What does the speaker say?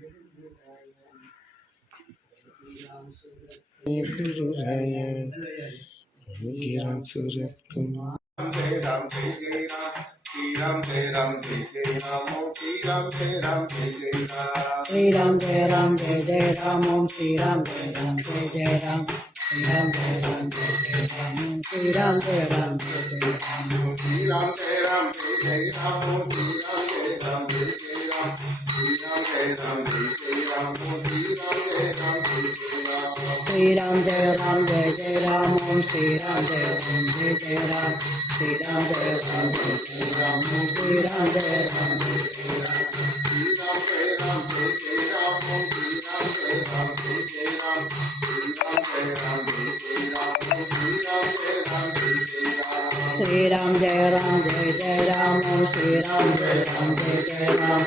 Jai Ram, Jai Jai Ram, Shri Ram Jai Ram, Jai Jai Ram, Om Shri Ram Jai Ram, Jai Jai Ram. Shri Ram Jai Ram Jai Jai Ram Om Shri Ram Jai Ram Jai Jai Ram. Shri Ram Jai Ram Jai Jai Ram Om Shri Ram Jai Ram Jai Jai Ram. Shri Ram Jai Ram, Jai Jai Ram, Om Shri Ram Jai Ram, Jai Jai Ram. Shri Ram Jai Ram, Jai Jai Ram, Om Shri Ram Jai Ram, Jai Jai Ram. Shri Ram Jai Ram Jai Jai Ram Om Shri Ram Jai Ram Jai Jai Ram. Shri Ram Jai Ram Jai Jai Ram Om Shri Ram Jai Ram Jai Jai Ram. Shri Ram Jai Ram, Jai Jai Ram, Om Shri Ram Jai Ram, Jai Jai Ram. Shri Ram Jai Ram, Jai Jai Ram, Om Shri Ram Jai Ram, Jai Jai Ram. Shri Ram Jai Ram Jai Jai Ram Om Shri Ram Jai Ram Jai Jai Ram.